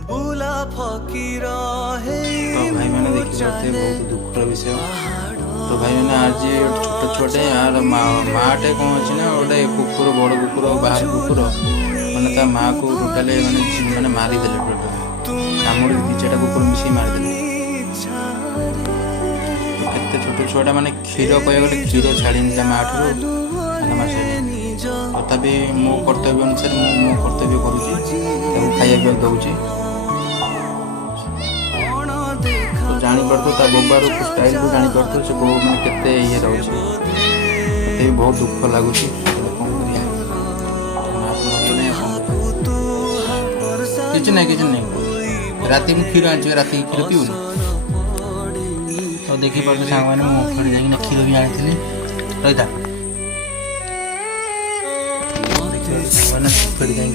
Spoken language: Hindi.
तो भाई मैंने देखी पाते बहुत दुखर विषय। तो भाई मैंने आज छोट छोटे यार माटे कौन अच्छी ना गोटे कुकुर बड़ कुकुर बाहर कुकुर मैंने ता माँ को टोटाली मैंने मारिदेले टोटाल कामुड़ी दी चार कुकुर मिस मारिदेले। केते छोट छुआटा मैंने क्षीर कह गले क्षीर छाड़ी ता माँ ठार तथापि मो कर्तव्य अनुसार मो कर्तव्य करुँची खाया दौची। तो जापार ता बोबार स्टाइल को जापार से मैंने केते ये रोचे मत भी बहुत दुख लगुच। किसी ना राति में क्षीर आनी राति क्षीर पीऊन तो देखी पार्थ सांग मैंने मो जाना क्षीर भी आनी रही मैंने क्षीर नहीं